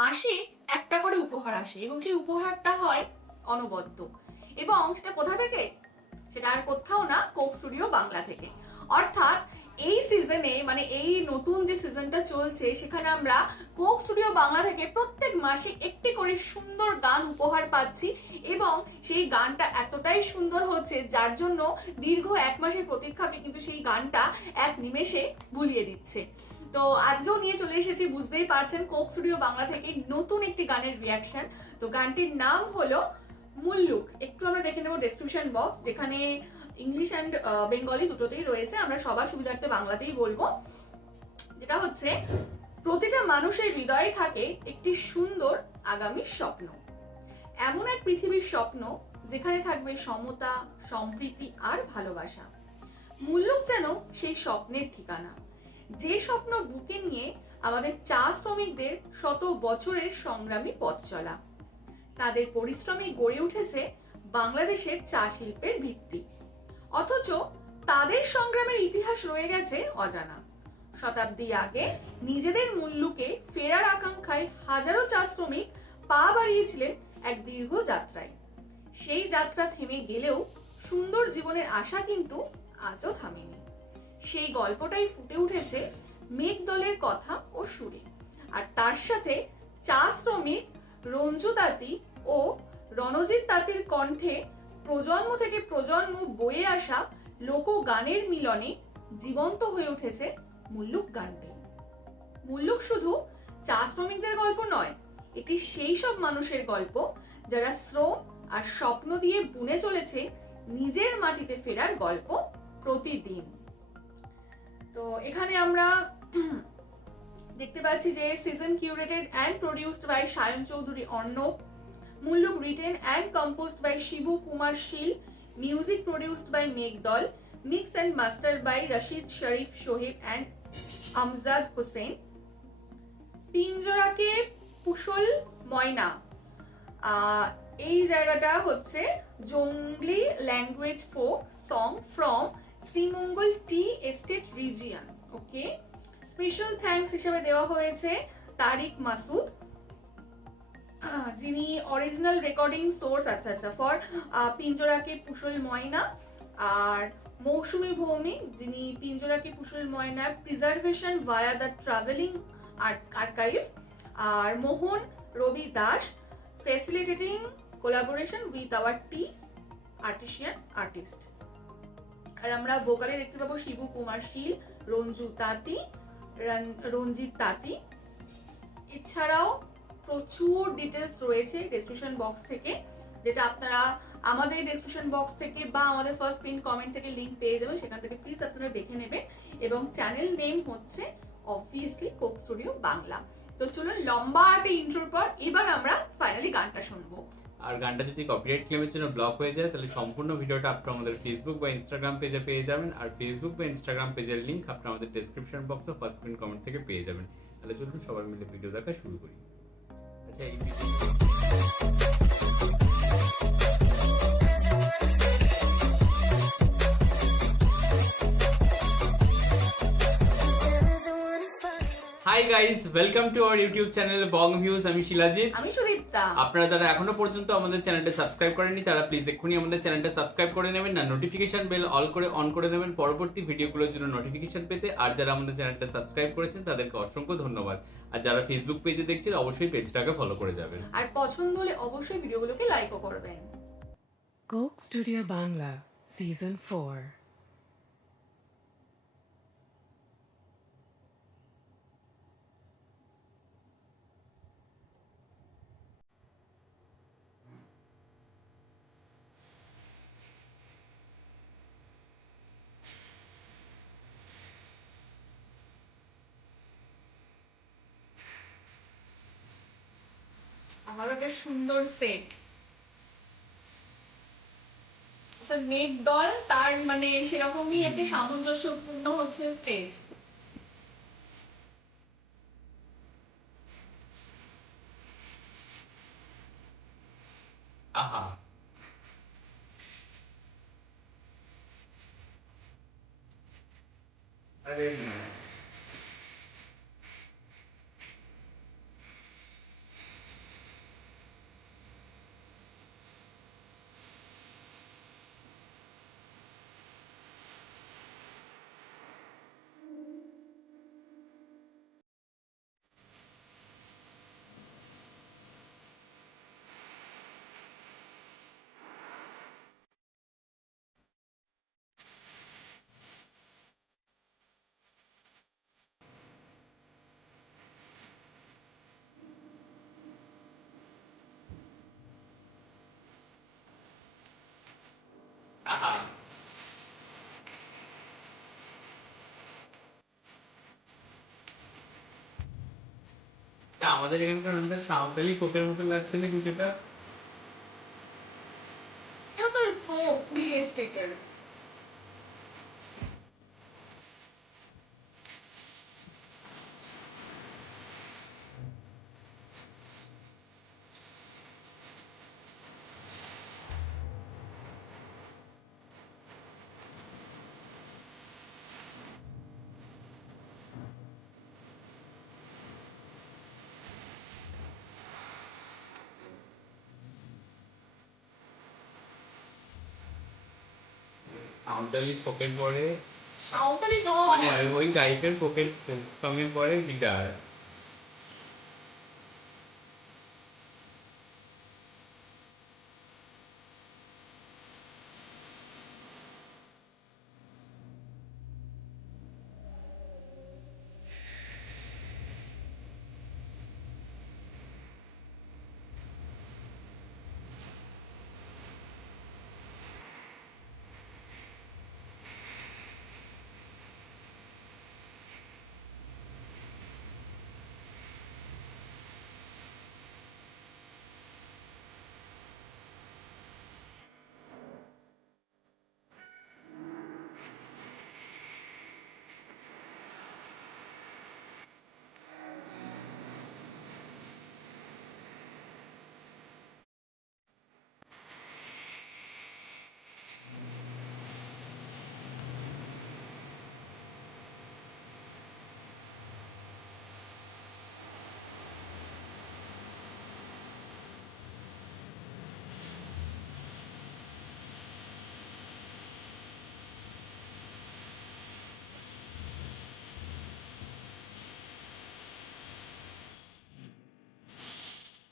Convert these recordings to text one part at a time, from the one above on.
মাসে একটা করে উপহার আসে এবং সেই উপহারটা হয় অনবদ্য। এবং সেটা কোথা থেকে? সেটা আর কোথাও না, কোক স্টুডিও বাংলা থেকে। অর্থাৎ এই সিজনে, মানে এই নতুন যে সিজনটা চলছে, সেখানে আমরা কোক স্টুডিও বাংলা থেকে প্রত্যেক মাসে একটি করে সুন্দর গান উপহার পাচ্ছি এবং সেই গানটা এতটাই সুন্দর হচ্ছে যার জন্য দীর্ঘ 1 মাসের প্রতীক্ষাকে কিন্তু সেই গানটা এক নিমেষে ভুলিয়ে দিচ্ছে। তো আজকেও নিয়ে চলে এসেছি, বুঝতেই পারছেন, কোক স্টুডিও বাংলা থেকে নতুন একটি গানের রিয়াকশন। তো গানটির নাম হলো মুল্লুক। একটু আমরা দেখে নেব ডেসক্রিপশন বক্স, যেখানে ইংলিশ অ্যান্ড বেঙ্গলি দুটোতেই রয়েছে। আমরা সবার সুবিধার্থে বাংলাতেই বলবো। যেটা হচ্ছে, প্রতিটা মানুষের হৃদয়ে থাকে একটি সুন্দর আগামীর স্বপ্ন, এমন এক পৃথিবীর স্বপ্ন যেখানে থাকবে সমতা, সম্প্রীতি আর ভালোবাসা। মুল্লুক যেন সেই স্বপ্নের ঠিকানা, যে স্বপ্ন বুকে নিয়ে আমাদের চা শ্রমিকদের শত বছরের সংগ্রামী পথ চলা। তাদের পরিশ্রমে গড়ে উঠেছে বাংলাদেশের চা শিল্পের ভিত্তি, অথচ তাদের সংগ্রামের ইতিহাস রয়ে গেছে অজানা। শতাব্দী আগে নিজেদের মুল্লুকে ফেরার আকাঙ্ক্ষায় হাজারো চা শ্রমিক পা বাড়িয়েছিলেন এক দীর্ঘ যাত্রায়। সেই যাত্রা থেমে গেলেও সুন্দর জীবনের আশা কিন্তু আজও থামেনি। সেই গল্পটাই ফুটে উঠেছে মেঘদলের কথা ও সুরে, আর তার সাথে চা শ্রমিক রঞ্জু তাঁতি ও রণজিৎ তাঁতির কণ্ঠে প্রজন্ম থেকে প্রজন্ম বয়ে আসা লোকগানের মিলনে জীবন্ত হয়ে উঠেছে মুল্লুক গানটি। মুল্লুক শুধু চা শ্রমিকদের গল্প নয়, এটি সেই সব মানুষের গল্প যারা শ্রম আর স্বপ্ন দিয়ে বুনে চলেছে নিজের মাটিতে ফেরার গল্প প্রতিদিন। তো এখানে আমরা দেখতে পাচ্ছি যে season curated and produced by Sayan Chowdhury Arnob, মুল্লুক written and composed by Shibu Kumar Shil, music produced by Meghdol, mix and master by Rashid Sharif Shoeb and Amjad Hossain. পিঞ্জরাকে পুষল ময়না, এই জায়গাটা হচ্ছে জংলি language folk song from Sreemangal tea estate region. Okay, special thanks হিসেবে দেওয়া হয়েছে তারিক মাসুদ, যিনি অরিজিনাল রেকর্ডিং সোর্স ফর পিঞ্জরাকে পুষল ময়না, আর মৌসুমী ভৌমিক, যিনি পিঞ্জরাকে পুষল ময়নার preservation via the traveling archive, আর Mohan Robi Das, facilitating collaboration with our tea artisan artist. আর আমরা ভোকালে দেখতে পাবো শিবু কুমার শীল, রঞ্জু তাঁতি, রঞ্জিত তাঁতি। এছাড়াও প্রচুর ডিটেলস রয়েছে ডেসক্রিপশন বক্স থেকে, যেটা আপনারা আমাদের ডেসক্রিপশন বক্স থেকে বা আমাদের ফার্স্ট পিন কমেন্ট থেকে লিংক পেয়ে যাবেন, সেখান থেকে প্লিজ আপনারা দেখে নেবেন। এবং চ্যানেল নেম হচ্ছে অবভিয়াসলি কোক স্টুডিও বাংলা। তো চলুন, লম্বা একটা ইন্ট্রোর পর এবার আমরা ফাইনালি গানটা শুনবো। আর গানটা যদি কপিরাইট ক্লেমের জন্য ব্লক হয়ে যায় তাহলে সম্পূর্ণ ভিডিওটা আপনারা আমাদের ফেসবুক বা ইনস্টাগ্রাম পেজে পেয়ে যাবেন, আর ফেসবুক বা ইনস্টাগ্রাম পেজের লিংক আপনারা আমাদের ডেসক্রিপশন বক্সে ফার্স্ট পিন কমেন্ট থেকে পেয়ে যাবেন। তাহলে চলুন সবাই মিলে ভিডিও দেখা শুরু করি। আচ্ছা, এই hi guys, welcome to our YouTube channel Bong views. আমি শিলাজিৎ, আমি সুদীপ্তা। আপনারা যারা এখনো পর্যন্ত আমাদের চ্যানেলটা সাবস্ক্রাইব করেননি তারা প্লিজ এক্ষুনি আমাদের চ্যানেলটা সাবস্ক্রাইব করে নেবেন, না নোটিফিকেশন বেল অন করে নেবেন পরবর্তী ভিডিওগুলোর জন্য নোটিফিকেশন পেতে। আর যারা আমাদের চ্যানেলটা সাবস্ক্রাইব করেছেন তাদেরকে অসংখ্য ধন্যবাদ। আর যারা ফেসবুক পেজে দেখছেন অবশ্যই পেজটাকে ফলো করে যাবেন, আর পছন্দ হলে অবশ্যই ভিডিওগুলোকে লাইকও করবেন। Coke Studio Bangla Season 4. আমারও একটা সুন্দর সেট। আচ্ছা, মেঘ দল তার মানে সেরকমই একটি সামঞ্জস্যপূর্ণ হচ্ছে স্টেজ। আহা আরে আমাদের এখানকার আমাদের সাঁওতালি ফোকের মতো লাগছে না কিছুটা। এটা তো ফোক এস্টেটের। সাঁওতালি ফোকের পরে সাঁওতালি মানে নয়। ওই টাইপের ফোকের সঙ্গের পরে গিটার।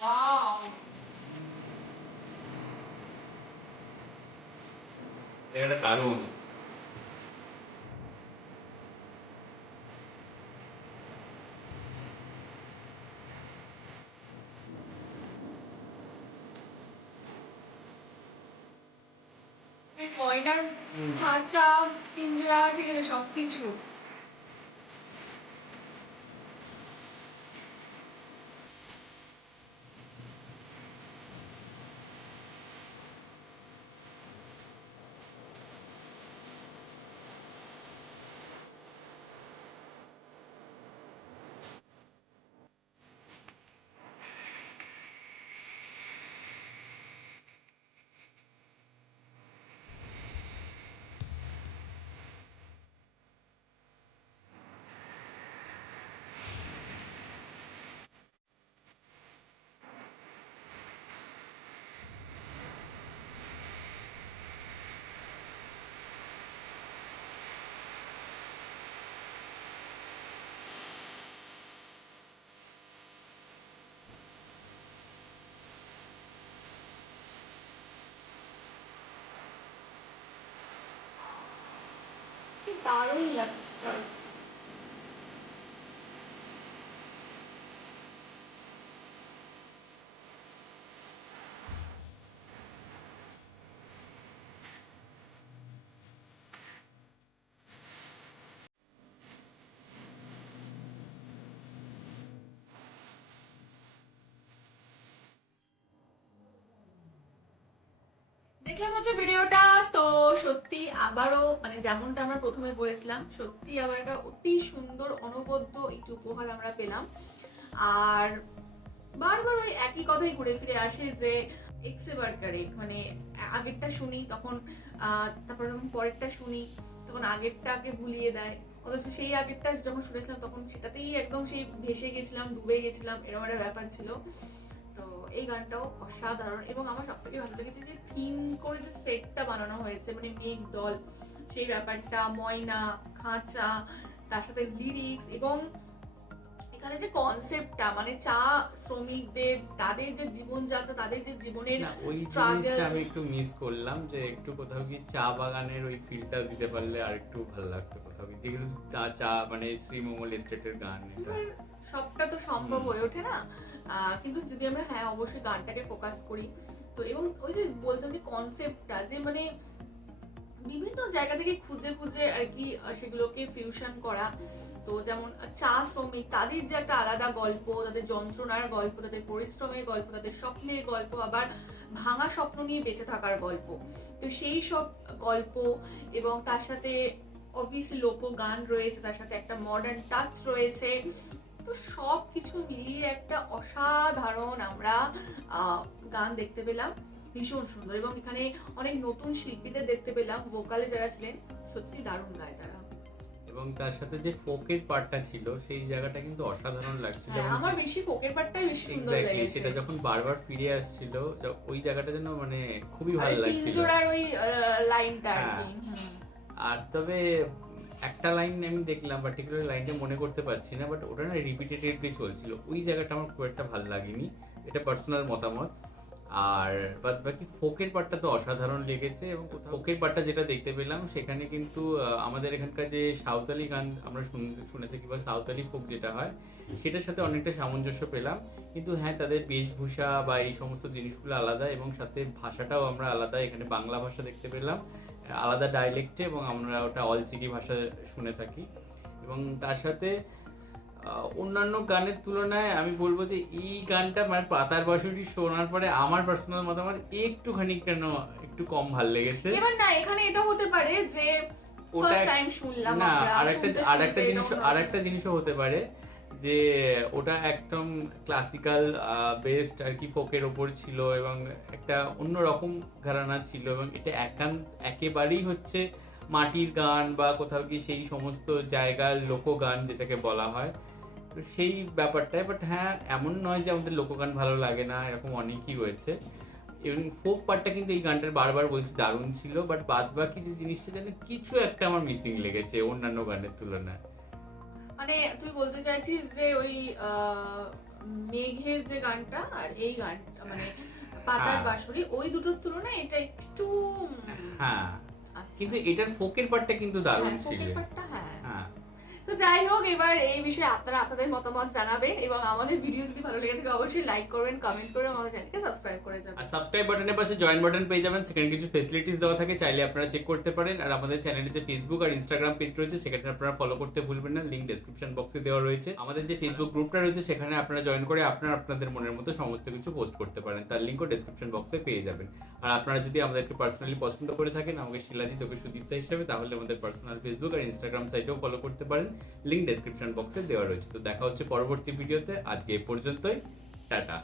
ওয়াও। এটা দারুণ। এই ময়নার খাঁচা, পিঞ্জরা, ঠিক আছে সবকিছু। কি দারুণ লাগছে। দেখলাম হচ্ছে ভিডিওটা, তো সত্যি আবারও মানে যেমনটা আমরা প্রথমে বলেছিলাম, সত্যি আবার একটা অতি সুন্দর অনবদ্য একটি উপহার আমরা পেলাম। আর বারবার ওই একই কথাই ঘুরে ফিরে আসে যে এক্সে বার্কারেট, মানে আগেরটা শুনি তখন তারপর যখন পরেরটা শুনি তখন আগেরটাকে ভুলিয়ে দেয়, অথচ সেই আগেরটা যখন শুনেছিলাম তখন সেটাতেই একদম সেই ভেসে গেছিলাম, ডুবে গেছিলাম, এরকম একটা ব্যাপার ছিল। তো এই গানটাও অসাধারণ, এবং আমার সব থেকে ভালো লেগেছে যে থিম করে যে সেটটা বানানো হয়েছে, মানে মেঘ দল, সেই ব্যাপারটা, ময়না, খাঁচা, তার সাথে লিরিক্স, এবং এখানে যে কনসেপ্টটা, মানে চা শ্রমিকদের, তাদের যে জীবনযাত্রা, তাদের যে জীবনের না ওই স্ট্রাগল। জিনিসটা আমি একটু মিস করলাম, যে একটু কোথাও কি চা বাগানের ওই ফিলটা দিতে পারলে আর একটু ভালো লাগতো কোথাও কি, যেগুলো চা মানে শ্রীমঙ্গল এস্টেটের গান এটা। সবটা তো সম্ভব হয়ে ওঠে না, কিন্তু যদি আমরা হ্যাঁ অবশ্যই গানটাকে ফোকাস করি তো, এবং ওই যে বলছেন যে কনসেপ্টটা যে মানে বিভিন্ন জায়গা থেকে খুঁজে খুঁজে আর কি সেগুলোকে ফিউশন করা। তো যেমন চা শ্রমিক, তাদের যে একটা আলাদা গল্প, তাদের যন্ত্রণার গল্প, তাদের পরিশ্রমের গল্প, তাদের স্বপ্নের গল্প, আবার ভাঙা স্বপ্ন নিয়ে বেঁচে থাকার গল্প। তো সেই সব গল্প এবং তার সাথে অবভিয়াসলি লোক গান রয়েছে, তার সাথে একটা মডার্ন টাচ রয়েছে। তো সব কিছু মিলিয়ে একটা অসাধারণ আমরা গান দেখতে পেলাম, ভীষণ সুন্দর। এবং এখানে অনেক নতুন শিল্পীদের দেখতে পেলাম, ভোকালে যারা ছিলেন সত্যি দারুণ গায় তারা। এবং তার সাথে যে ফোকের পার্টটা ছিল সেই জায়গাটা কিন্তু অসাধারণ লাগছিল। হ্যাঁ, আমার বেশি ফোকের পার্টটাই বেশি সুন্দর এক্স্যাক্টলি, লেগেছে। সেটা যখন বারবার ফিরে আসছিল ওই জায়গাটা যেন মানে খুবই ভালো লাগছিল। পিঞ্জোরার ওই লাইনটা আর হ্যাঁ। কি। আর তবে একটা লাইন আমি দেখলাম, পার্টিকুলার লাইনটা মনে করতে পারছি না, বাট ওটা না রিপিটেটিভলি চলছিল, ওই জায়গাটা আমার খুব একটা ভালো লাগেনি, এটা পার্সোনাল মতামত। আর বাদ বাকি ফোকের পার্টটা তো অসাধারণ লেগেছে। এবং ফোকের পার্টটা যেটা দেখতে পেলাম সেখানে কিন্তু আমাদের এখানকার যে সাঁওতালি গান আমরা শুনে থাকি বা সাঁওতালি ফোক যেটা হয় সেটার সাথে অনেকটা সামঞ্জস্য পেলাম। কিন্তু হ্যাঁ, তাদের বেশভূষা বা এই সমস্ত জিনিসগুলো আলাদা, এবং সাথে ভাষাটাও আমরা আলাদা। এখানে বাংলা ভাষা দেখতে পেলাম আলাদা ডায়ালেক্টে, এবং আমরা ওটা অলচিকি ভাষা শুনে থাকি। এবং তার সাথে অন্যান্য গানের তুলনায় আমি বলবো যে এই গানটা মানে পাতার বাঁশুরি শোনার পরে আমার পার্সোনাল মতামত একটুখানি কেন একটু কম ভাল লেগেছে। এবার না, এখানে এটা হতে পারে যে ওটা ফার্স্ট টাইম শুনলাম না, আমরা, আরেকটা জিনিসও হতে পারে যে ওটা একদম ক্লাসিক্যাল বেসড আর কি ফোকের ওপর ছিল, এবং একটা অন্যরকম ঘরানা ছিল, এবং এটা একেবারেই হচ্ছে মাটির গান বা কোথাও কি সেই সমস্ত জায়গার লোকগান যেটাকে বলা হয়, তো সেই ব্যাপারটাই। বাট হ্যাঁ, এমন নয় যে আমাদের লোকগান ভালো লাগে না, এরকম অনেকই রয়েছে। এবং ফোক পার্টটা কিন্তু এই গানটার বারবার বলছি দারুণ ছিল, বাট বাদ বাকি যে জিনিসটা যেন কিছু একটা আমার মিসিং লেগেছে অন্যান্য গানের তুলনায়। মানে তুই বলতে চাইছিস যে ওই মেঘের যে গানটা আর এই গানটা মানে পাতার হ্যাঁ। বাঁশুরি, ওই দুটোর তুলনায় এটা একটু হ্যাঁ, আচ্ছা। কিন্তু এটার ফোকের পার্টটা কিন্তু দারুণ হ্যাঁ, ছিল। ফোকের পার্টটা, হ্যাঁ। হ্যাঁ, তো যাই হোক, এবার এই বিষয়ে আপনারা আপনাদের মতামত জানাবেন, এবং আমাদের ভিডিও যদি ভালো লেগে থাকে অবশ্যই লাইক করবেন, কমেন্ট করবেন, আমাদের চ্যানেলকে সাবস্ক্রাইব করে যাবেন। আর সাবস্ক্রাইব বাটনের পাশে জয়েন বাটন পেয়ে যাবেন, সেখানে কিছু ফেসিলিটিস দেওয়া থাকে, চাইলে আপনারা চেক করতে পারেন। আর আমাদের চ্যানেলে যে ফেসবুক আর ইনস্টাগ্রাম পেজ রয়েছে সেখানে আপনারা ফলো করতে ভুলবেন না, লিংক ডেসক্রিপশন বক্সে দেওয়া রয়েছে। আমাদের যে ফেসবুক গ্রুপটা রয়েছে সেখানে আপনারা জয়েন করে আপনাদের মনের মতো সমস্ত কিছু পোস্ট করতে পারেন, তার লিংকও ডেসক্রিপশন বক্সে পেয়ে যাবেন। আর আপনারা যদি আমাদেরকে পার্সোনালি পছন্দ করে থাকেন, আমাকে শিলাজিৎ ওকে সুদীপ্তা হিসেবে, তাহলে আমাদের পার্সোনাল ফেসবুক আর ইনস্টাগ্রাম সাইটেও ফলো করতে পারেন, লিংক ডেসক্রিপশন বক্সে দেওয়া রয়েছে। তো দেখা হচ্ছে পরবর্তী ভিডিওতে, আজকে এ পর্যন্তই, টাটা।